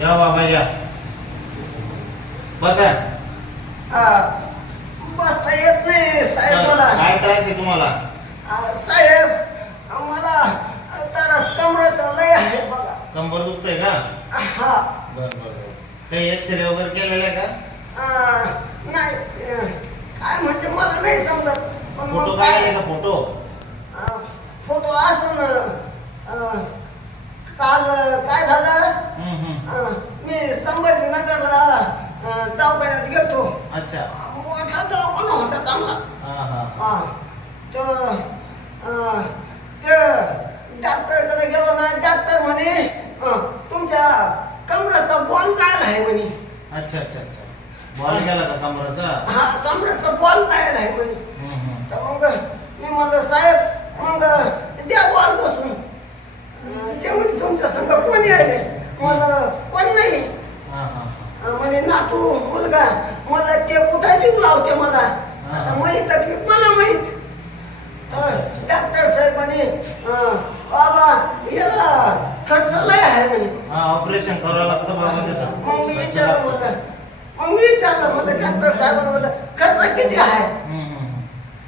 या बाबा या. बसा. बसता येत नाही साहेब मला काय त्रास तुम्हाला? साहेब मला तरस कमरेचा लय आहे बघा. कंबर दुखतंय का? हा. बर बर. बर. काही एक्सरे वगैरे केलेला आहे का? आ, नाही अ, काय म्हणजे मला नाही समजत. पण फोटो मग काढले काय? का फोटो? आ, फोटो असं काल काय झालं? हम्म, हम्म. आ, मी संभाजीनगरला आ, दवाखान्यात गेलो अच्छा. मोठा दवाखाना होता चांगला. हा हा. हा. तर अं, ते डॉक्टरकडे गेलो ना डॉक्टर म्हणे अं, कमराचा बॉल जायला आहे म्हणे. अच्छा अच्छा अच्छा. बॉल गेला का कमराचा? हा कमराचा बॉल जायला आहे म्हणे. तर मग मी म्हणलं साहेब मग द्या बॉल बसून अं, ते म्हणजे तुमच्या संग कोणी आले म्हणलं कोण नाही हा हा अं, म्हणे नातू मुलगा मला ते कुठं जीव लावते मला आता माहीत तकलीफ मला माहीत अं, डॉक्टर साहेब म्हणे अं, बाबा याला खर्च लय आहे म्हणे हा त्याचं मग मी विचारलं म्हणलं. मग मी विचारलं म्हणलं डॉक्टर साहेबांना म्हणलं खर्च किती आहे?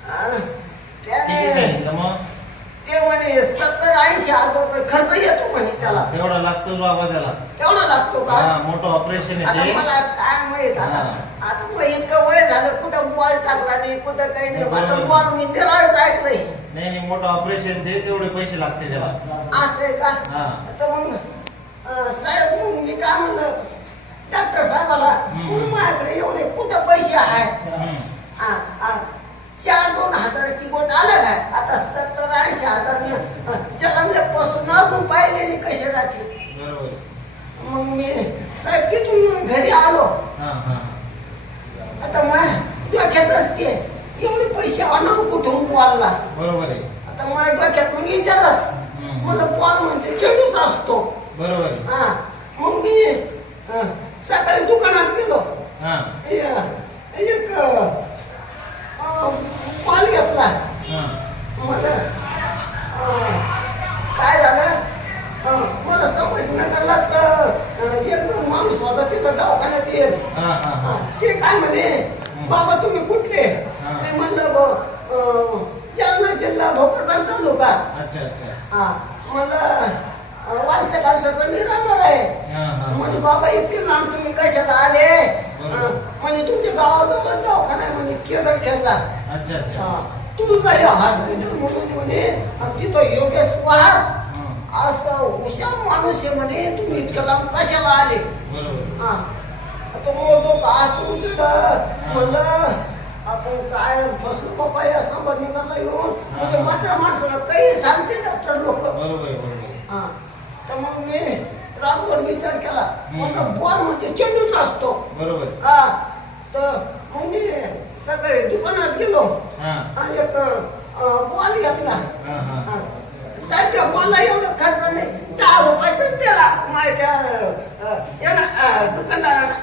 किती त्याने सांगितलं मग? ते म्हणे सत्तर ऐंशी हजार रुपये खर्च येतो म्हणे त्याला. तेवढा लागतो बाबा त्याला. तेवढा लागतो का? हा मोठं ऑपरेशन आता आहे मला काय माहीत आता हा. आता मग इतकं वय झालं कुठं बॉल टाकला नाही कुठं काही नाही. आता बरोबर. बॉल मी दिलाच ऐकलंय नाही नाही मोठं ऑपरेशन ते तेवढे पैसे लागते त्याला. असं आहे का? हा. तर मग अं, साहेब मग मी काय म्हणलं डॉक्टर साहेबाला हम्म. मग माझ्याकडे एवढे कुठं पैसे आहेत हम्म. हा, हा. चार दोन हजाराची बोट आलं काय आता सत्तर ऐंशी हजार मी जलमल्यापासून अजून पाहिलेली कशी राहते बरोबर आहे. मग मी साहेब तिथून घरी आलो हा हा आता माझ्या डोक्यात असते एवढे पैसे आणावं कुठून बॉलला बरोबर आहे. आता माझ्या डोक्यात मग विचारच. हम्म. मला बॉल म्हणजे चेंडूच असतो. बरोबर आहे. हा. मग मी अं, सकाळी दुकानात गेलो. हा. ए- एक बॉल घेतला. हा. मला अं, काय झालं? अं, मला संभाजीनगरलाच अं, एक माणूस होता तिथं दवाखान्यात येत. हा हा हा, हा ते काय म्हणे? बाबा तुम्ही कुठले. मी म्हणलं "ब- अं, भोकरदन तालुका अच्छा अच्छा. हा मला वालसा कालसाचा मी राहणार आहे. म्हणजे बाबा इतके लांब तुम्ही कशाला आले? म्हणजे तुमच्या गावाजवळ दवाखाना आहे म्हणे केदार खेळला अच्छा अच्छा. हा, हॉस्पिटल म्हणून म्हणे तिथं योगेश पहार हा. असं हुशार माणूस आहे म्हणे तुम्ही इतकं लांब कशाला आले? हा. आता मग तो असं उचल म्हणलं आपण काय फसलो बाबा या संभाजीनगरला येऊन? म्हणजे मात्र माणसाला काही सांगते डॉक्टर लोक. हा. तर मग मी रातभर विचार केला. म्हणलं बॉल म्हणजे चेंडूच असतो. बरोबर. हा. तर मग मी सकाळी दुकानात गेलो. हा. आणि एक बॉल घेतला. हा हा. हा. साहेब त्या बॉलला एवढं खर्च नाही. दहा रुपयातच दिला माझ्या दुकानदाराला.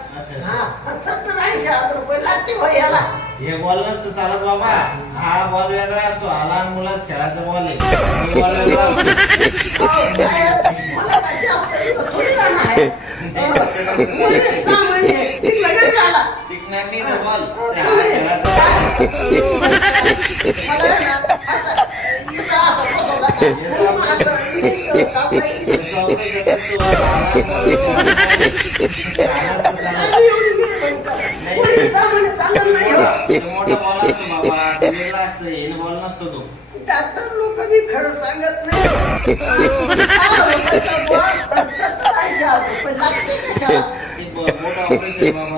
हा. सत्तर ऐंशी हजार रुपये लागते हो याला. हे बॉल नसतो चालत बाबा. हा बॉल वेगळा असतो. हा लहान मुलाच खेळाचा बॉल आहे. हे बॉल वेगळा असतो. असतं हे बॉल नसतो तो. डॉक्टर लोक बी खरं सांगत नाही. लागते ते ब- मोठं बाबा.